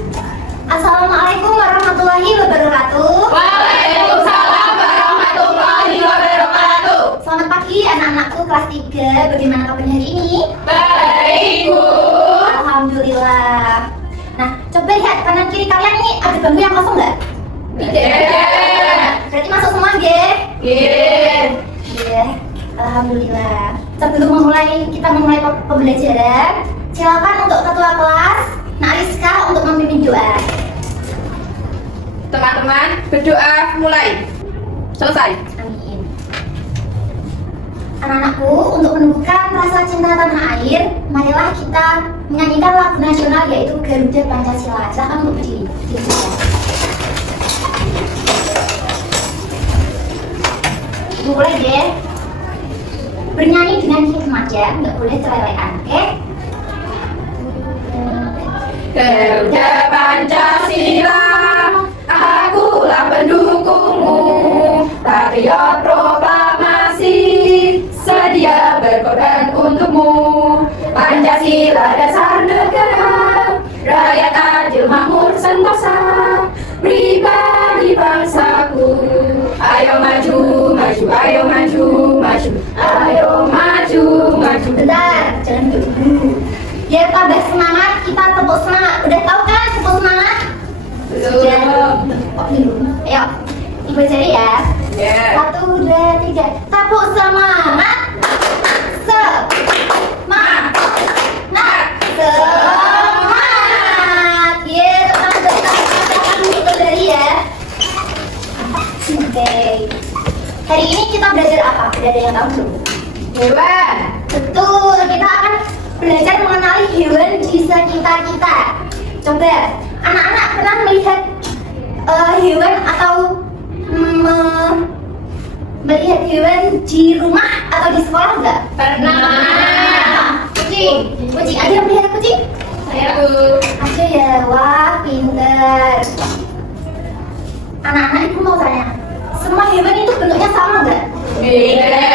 Assalamualaikum warahmatullahi wabarakatuh. Waalaikumsalam warahmatullahi wabarakatuh. Selamat pagi anak-anakku kelas 3. Bagaimana kabarnya hari ini? Baik, Bu. Alhamdulillah. Nah, coba lihat kanan kiri kalian ini ada bangku yang kosong nggak? Tidak. Berarti masuk semua, nggih? Nggih. Iya. Alhamdulillah. Sebelum kita memulai pembelajaran, silakan untuk ketua kelas Nak Rizka untuk memimpin doa. Teman-teman, berdoa mulai. Selesai. Amin. Anak-anakku, untuk menumbuhkan rasa cinta tanah air, marilah kita menyanyikan lagu nasional yaitu Garuda Pancasila. Silakan untuk berdiri. Ibu mulai deh. Bernyanyi dengan hikmat ya, nggak boleh cerewet, oke? Garuda Pancasila, akulah pendukungmu. Patriot proklamasi, sedia berkorban untukmu. Pancasila dasar negara, rakyat adil makmur sentosa, pribadi bangsaku. Ayo maju, maju, ayo maju, maju, ayo maju, maju. Bentar, jangan dulu. Biar tambah semangat, kita tepuk semangat. Udah tahu kan tepuk semangat? Belum. Kok belum? Ayo, ibu cari ya. Ya. 1, 2, 3. Tepuk semangat. Semangat. Semangat. Ye, teman-teman itu dari ya. Oke. Hari ini kita belajar apa? Sudah ada yang tahu belum? Hewan. Betul, kita akan belajar mengenali hewan di sekitar kita. Coba, anak-anak pernah melihat hewan atau melihat hewan di rumah atau di sekolah nggak? Pernah. Kucing aja melihat kucing? Saya Bu. Aja ya, wah pinter. Anak-anak ibu mau tanya, semua hewan itu bentuknya sama nggak? Beda.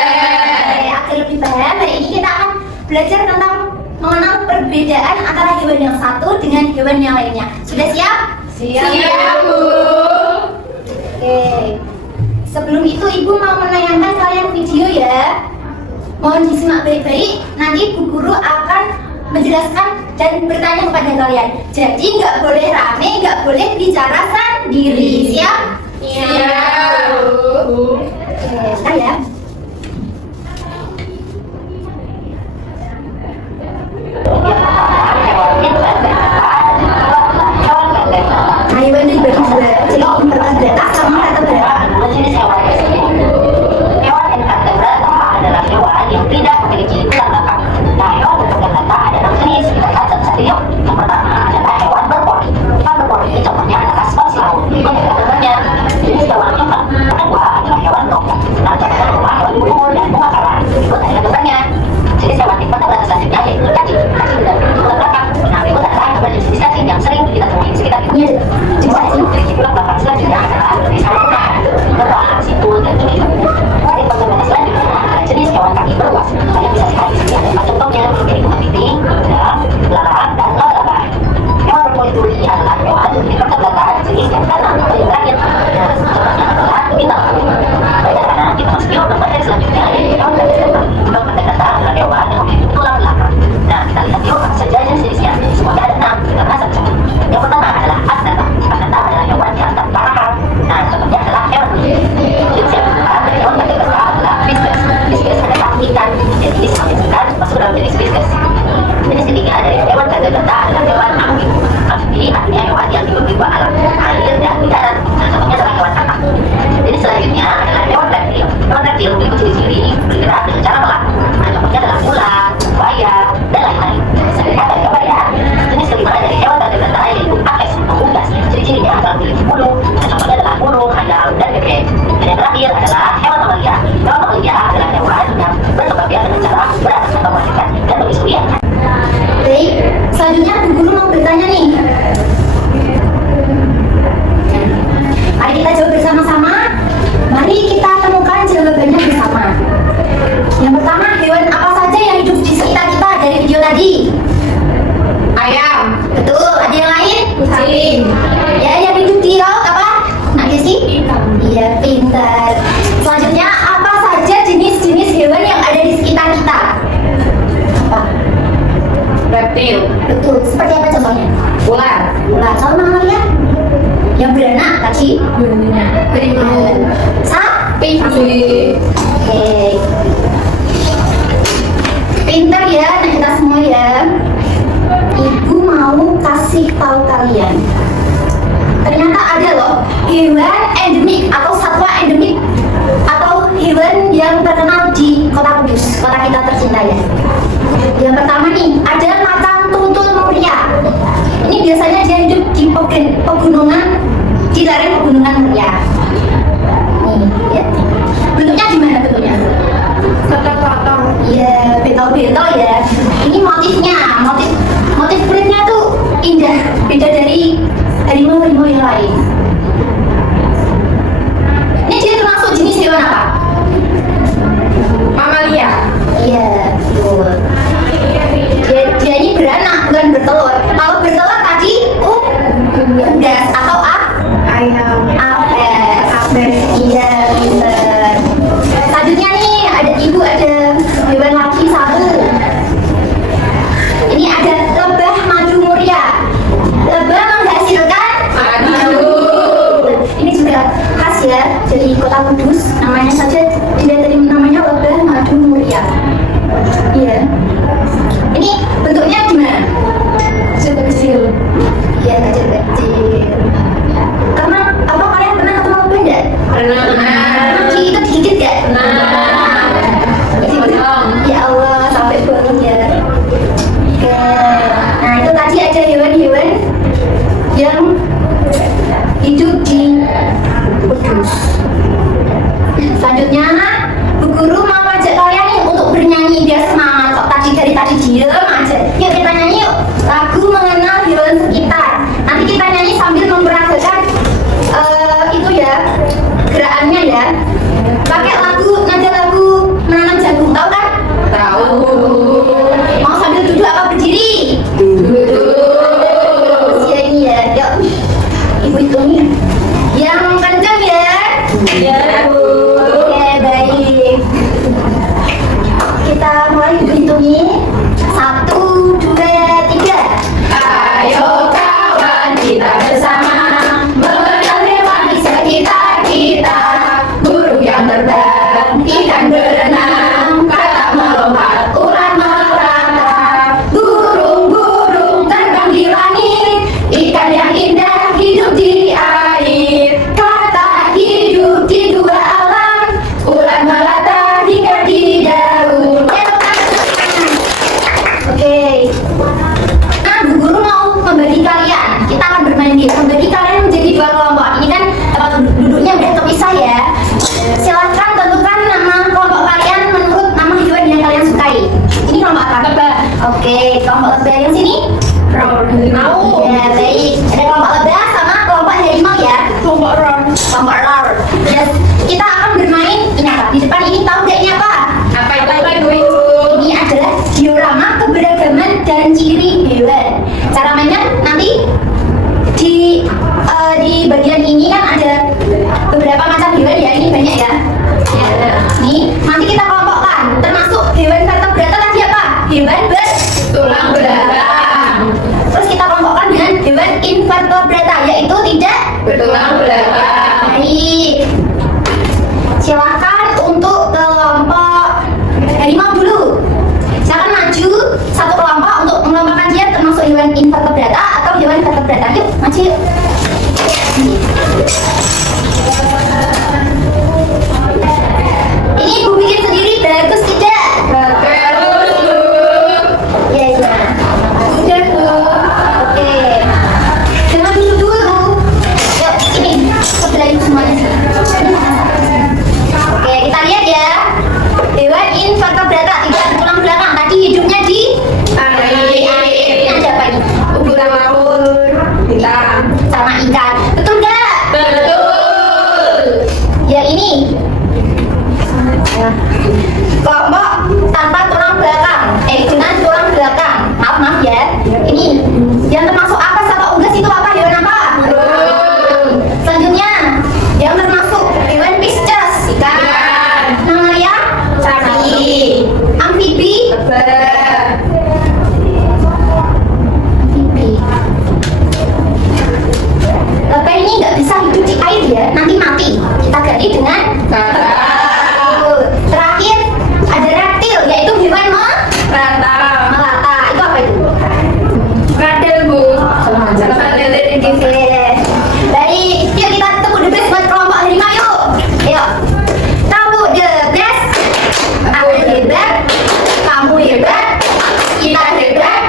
Agar lebih paham, hari ini kita akan belajar tentang mengenal perbedaan antara hewan yang satu dengan hewan yang lainnya. Sudah siap? Siap Bu. Oke. Sebelum itu ibu mau menayangkan kalian video ya. Mohon disimak baik-baik. Nanti bu guru akan menjelaskan dan bertanya kepada kalian. Jadi nggak boleh rame, nggak boleh bicara sendiri. Siap? Siap Bu. Oke, sebentar ya. Hewan dibagi dua, jadi invertebrata sama vertebrata. Jenis hewan tersebut. Hewan invertebrata adalah hewan yang tidak memiliki tulang belakang. Nah, hewan invertebrata ada 6 jenis. Kita lihat satu-satu yuk. Yang pertama adalah hewan berpori. Hewan berpori ini contohnya adalah spasi laut. Contohnya jenis hewan nyamuk. Yang kedua adalah hewan tongkat. Nah, contohnya adalah hewan burung dan bunga kara. Berikut adalah contohnya. Jenis hewan invertebrata selanjutnya yaitu cacing. Cacing tidak memiliki tulang belakang. Nah, berikut adalah jenis cacing yang sering kita temui di sekitar kita. Jenis cacing memiliki tulang belakang selanjutnya adalah saruna, lebah, simpul, dan juga hewan invertebrata selanjutnya adalah jenis hewan kaki beruas. Kalian bisa lihat di sini ada 4 contohnya, yaitu kepiting, udang, belalang, dan laba-laba. Hewan berpolituri adalah hewan invertebrata jenis yang kanan atau yang terakhir. Nah, contohnya adalah bintang. Baiklah, karena kita masuk ke pembelajaran selanjutnya, yaitu hewan vertebrata. Hewan vertebrata adalah hewan yang memiliki tulang belakang. Nah, kita lihat yuk apa saja jenis-jenisnya. Semuanya ada 6, kita bahas satu-satu. Yang pertama adalah asdata. Asdata adalah hewan yang tak parahan. Nah, contohnya adalah hewan putih. Jenis yang kedua dari hewan vertebrata adalah fiskus. Fiskus adalah ikan. Jadi jenis ikan masuk dalam jenis fiskus. Jenis ketiga dari hewan vertebrata adalah hewan amfi. Amfi artinya hewan yang hidup di bawah alam, air dan di darat. Nah, contohnya adalah hewan kakap. Jenis selanjutnya adalah hewan reptil. Hewan reptil memiliki ciri-ciri bergerak dengan cara melak. Nah, contohnya adalah ular, buaya, dan lain-lain. Selanjutnya dari hewan ya. Jenis kelima dari hewan vertebrata yaitu apes atau unggas. Ciri-cirinya adalah memiliki bulu. Nah, contohnya adalah burung, ayam, dan bebek. Dan yang terakhir adalah hewan mamalia. Hewan mamalia adalah hewan yang berkembang dengan cara berat atau melahirkan dan berisulia. Baik, selanjutnya bu guru mau bertanya nih. Saling. Ya, yang hidup di laut apa? Nak sih? Iya, pintar. Selanjutnya, apa saja jenis-jenis hewan yang ada di sekitar kita? Apa? Reptil. Betul. Seperti apa contohnya? Ular. Ular. Kalau mamalia? Yang beranak tadi? Harimau. Sapi. Sapi. Oke. Pintar ya, anak kita semua ya. Ibu mau kasih tahu kalian. Ternyata ada loh hewan endemik atau satwa endemik atau hewan yang terkenal di Kota Kudus, kota kita tercinta ya. Yang pertama nih, ada macan tutul muria. Ini biasanya dia hidup di pegunungan, di lereng pegunungan muria. Nih, lihat. Bentuknya gimana bentuknya? Kotak-kotak. Ya, bentol-bentol ya. Ini motifnya, motif kulitnya tuh indah, beda dari harimau-harimau yang lain. Ini dia termasuk jenis hewan apa? Mamalia. Iya, betul. Dia ini beranak, bukan bertelur. Kalau bertelur tadi, unggas atau Ayam. apes. Iya, pinter. Selanjutnya nih, ada hewan lagi satu. Ini ada lebah madu muria. Lebah menghasilkan Madu. Ini juga khas ya dari Kota Kudus. Namanya saja dia tadi namanya lebah madu muria. Iya. Ini bentuknya gimana? Kecil-kecil. Iya, kecil-kecil. Karena apa kalian pernah ketemu lebah enggak? Pernah. Itu digigit gak? Potong. Ya Allah, sampai bolong ya. Oke. Nah, itu tadi ada hewan-hewan yang hidup di Kudus. Selanjutnya, Bu Guru mau ajak kalian nih untuk bernyanyi biar semangat. Kok dari tadi diem aja. Yuk kita nyanyi yuk. Lagu mengenal hewan sekitar. Nanti kita nyanyi sambil memperagakan itu ya gerakannya ya. Pakai nada lagu menanam jagung, tahu kan? Tahu. Mau sambil duduk apa berdiri? Ya ini ya, yuk. Ibu hitungin. Yang kencang ya. Ya, Bu. Oke, baik. Kita mulai hitungi. 1, 2, 3. Ayo kawan kita bersama mengenal hewan di sekitar kita. Burung yang terbang, ikan berenang, katak melompat, ular merangkak. Burung-burung terbang di langit, ikan yang indah hidup di air. Katak hidup di dua alam, ular melata hingga di daun. Oke. Nah, Bu Guru mau membagi kalian. Kita akan bermain game. Membagi kalian menjadi 2 kelompok. Ini kan tempat duduknya udah terpisah ya. Silahkan tentukan nama kelompok kalian menurut nama hewan yang kalian sukai. Ini kelompok apa? Lebah. Oke, kelompok lebah yang sini. Harimau. Ya, baik. Ada kelompok lebah sama kelompok harimau ya. Kelompok ron. Kelompok lor. Yes. Kita akan bermain ini apa? Di depan ini tahu nggak ini apa? Apa itu? Ini adalah diorama keberagaman dan ciri hewan. Cara mainnya nanti di bagian ini kan ada beberapa macam hewan ya. Ini banyak ya. Nih, nanti kita kelompokkan. Termasuk hewan vertebrata tadi apa? Hewan Tulang belakang. Terus kita kelompokkan dengan hewan invertebrata, yaitu tidak Bertulang belakang. baik. Silakan untuk kelompok harimau dulu. Silakan maju satu kelompok untuk mengelompokkan dia termasuk hewan invertebrata atau hewan vertebrata. Yuk, maju yuk. Ini ibu bikin sendiri, bagus tidak? Terus, Bu. Ya, ya. Sudah, Bu. Oke. Jangan duduk dulu. Yuk, sini. Sebelah ibu semuanya. Oke, kita lihat ya. Hewan invertebrata tidak tulang belakang. Tadi hidupnya di air. Ini ada apa nih? Ukuran laut. Hitam. Sama ikan. Betul nggak? Betul. Ya ini. Kelompok tanpa tulang belakang. Dengan tulang belakang. Maaf ya. Ini yang termasuk apa atau unggas itu itu apa? Hewan apa? Selanjutnya, yang termasuk hewan Pisces, ikan. Namanya Sapi. amfibi. Amfibi. Lebah ini nggak bisa hidup di air ya, nanti mati. Kita ganti dengan terakhir ada reptil, yaitu hewan melata. Itu apa itu? Kadal Bu. Kadal ini. Oke. Dari yuk kita tepuk the best buat kelompok harimau yuk. Yuk. Tepuk the best. Aku hebat. Kamu hebat. Kita hebat.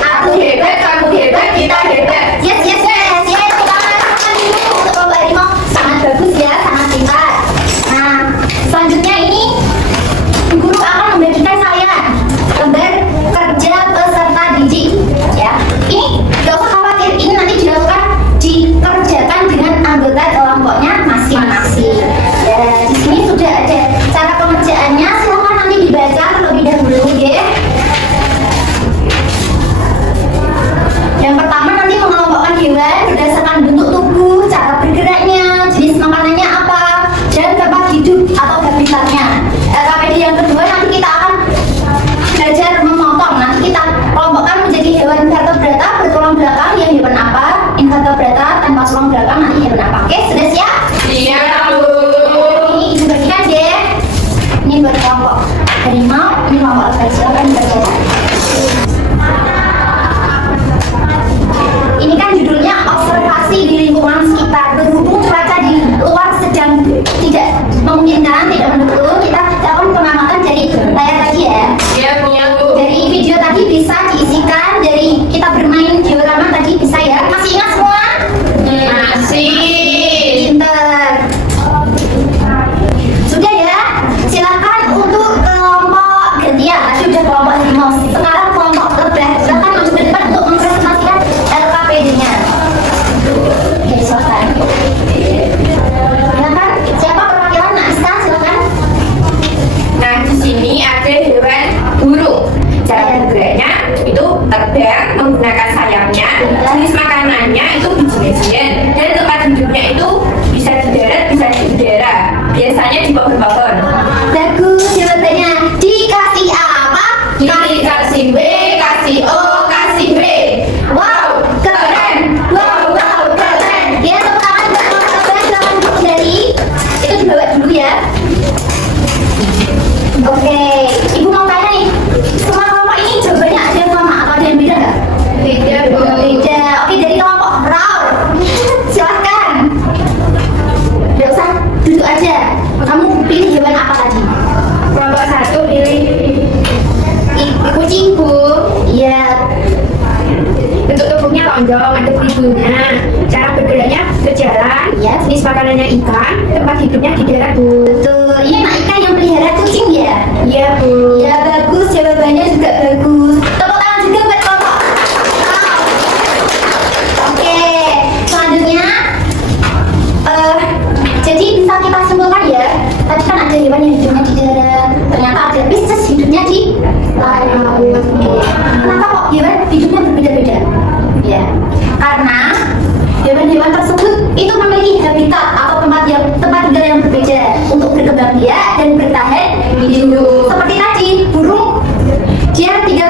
Aku hebat. Kamu hebat. Kita hebat. Yes, yes, yes, yes. Tangan dulu untuk kelompok harimau. Sangat bagus ya, sangat pintar. Nah, selanjutnya ini guru akan membagikan saya lembar kerja peserta didik. Ya, ini gak usah khawatir. Ini nanti dikerjakan dengan anggota kelompoknya masing-masing. Ya, di sini sudah ada cara pengerjaannya. Silahkan nanti dibaca terlebih dahulu, ya. Yang pertama nanti mengelompokkan hewan berdasarkan bentuk tubuh, cara bergeraknya, jenis makanannya apa, dan tempat hidup atau habitatnya. KPD yang kedua nanti kita akan belajar memotong. Nanti kita kelompokkan menjadi hewan vertebrata bertulang belakang, yang hewan apa, invertebrata tanpa tulang belakang, nanti hewan apa. Oke, sudah siap? Iya Bu. Ini dibagikan deh. Ini buat kelompok harimau, ini kelompok lebah. Silakan dibaca. Ini kan judulnya observasi di lingkungan sekitar. Berhubung cuaca di luar sedang tidak memungkinkan, tidak mendukung, kita lakukan pengamatan dari layar tadi ya. Iya Bu. Dari video tadi bisa diisikan, dari kita bermain diorama tadi bisa ya. Masih ingat semua? Masih. Pinter. Sudah ya? Silakan untuk kelompok gantian. Tadi udah kelompok harimau. Sekarang kelompok lebah. Silakan maju ke depan untuk mempresentasikan LKPD-nya. Oke, silakan. Silakan. Siapa perwakilan? Nak Iska, silakan. Nah, di sini ada hewan burung. Cara bergeraknya itu terbang menggunakan sayapnya. Jenis makanannya itu biji-bijian. Dan tempat hidupnya itu bisa di darat, bisa di udara. Biasanya di pohon-pohon. Bagus jawabannya. Dikasih apa? Kasih B, kasih O, kasih B. Wow, keren. Wow, wow, keren. Ya, tepuk tangan buat kelompok lebah. Silakan duduk kembali. Itu dibawa dulu ya. Oke, Ibu mau tanya nih. Semua kelompok ini jawabannya ada yang sama atau ada yang beda nggak? Beda Bu. Beda. Oke, dari kelompok raw. Silahkan. Nggak usah duduk aja. Kamu pilih hewan apa tadi? Kelompok satu pilih Kucing, Bu. Iya. bentuk tubuhnya lonjong, ada bulunya. Cara bergeraknya berjalan. Iya. Jenis makanannya ikan. Tempat hidupnya di darat Bu. Betul. Ini Mak Ika yang pelihara kucing ya? Iya Bu. Ya bagus, jawabannya juga bagus. Tepuk tangan juga buat kelompok. Oke, selanjutnya jadi bisa kita simpulkan ya. Tadi kan ada hewan yang hidupnya di darat. Ternyata ada Pisces hidupnya di laut. Kenapa kok hewan hidupnya berbeda-beda? Ya, karena hewan-hewan tersebut itu memiliki habitat atau tempat tinggal yang berbeda untuk berkembang biak dan bertahan hidup. Seperti tadi, burung dia tinggal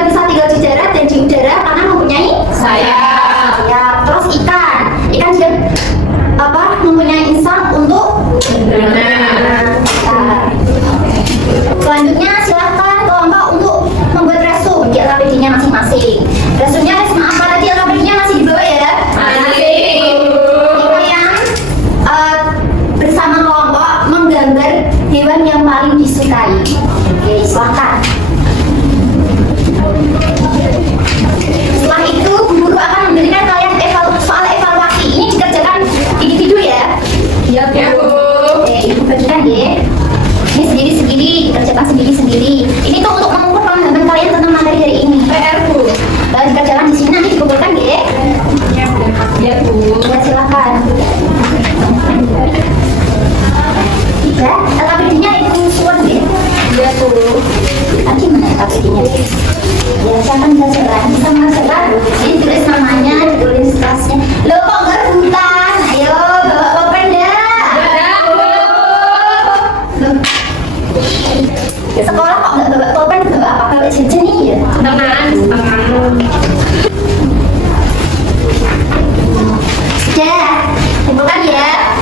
Ya, kumpulkan ya.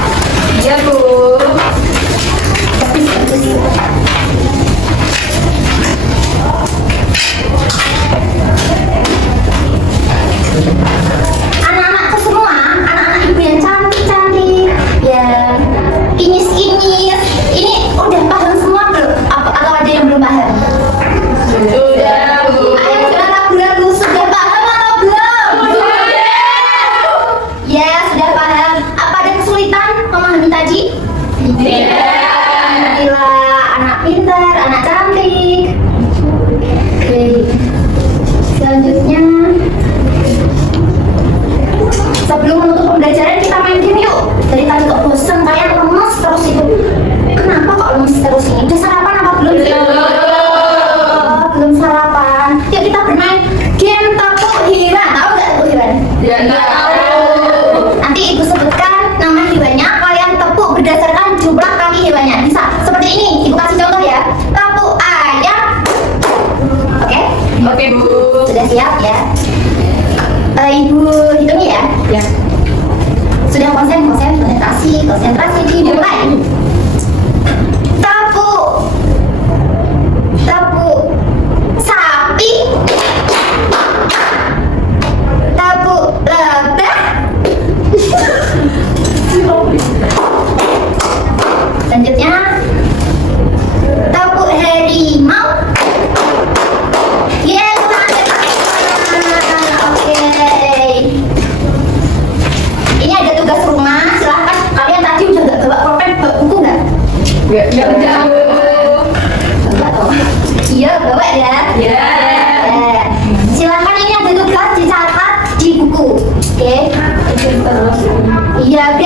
Iya Bu. Bagus. Anak-anakku semua, anak-anak ibu yang cantik-cantik, yang kinyis-kinyis, ini udah paham semua belum? Atau ada yang belum paham? Sudah Bu. Ayo jangan ragu-ragu, sudah paham atau belum? Ya, sudah paham. Apa ada kesulitan memahami tadi? Alhamdulillah, anak pintar, anak cantik. Oke, selanjutnya sebelum menutup pembelajaran kita main game yuk. Dari tadi kok bosan, kayak lemes terus itu. Kenapa kok lemes terus ini? Udah sarapan apa belum? Belum sarapan. Yuk kita bermain game tepuk hewan. Tahu nggak tepuk hewan? Tidak tahu. Nanti ibu sebutkan nama hewannya, kalian tepuk berdasarkan jumlah kaki hewannya. Bisa seperti ini, ibu kasih contoh ya. Tepuk ayam. Oke, Oke Bu. sudah siap ya. Ibu hitung ya. Ya. Sudah konsentrasi dimulai. Tepuk sapi. Tepuk lebah. Selanjutnya tepuk harimau. Yes, oke. Ini ada tugas rumah. Silahkan kalian tadi udah nggak bawa pulpen, bawa buku nggak? Enggak tahu. Nggak tahu. Iya, bawa ya. Ya. Silahkan ini ada tugas dicatat di buku. Oke. Iya,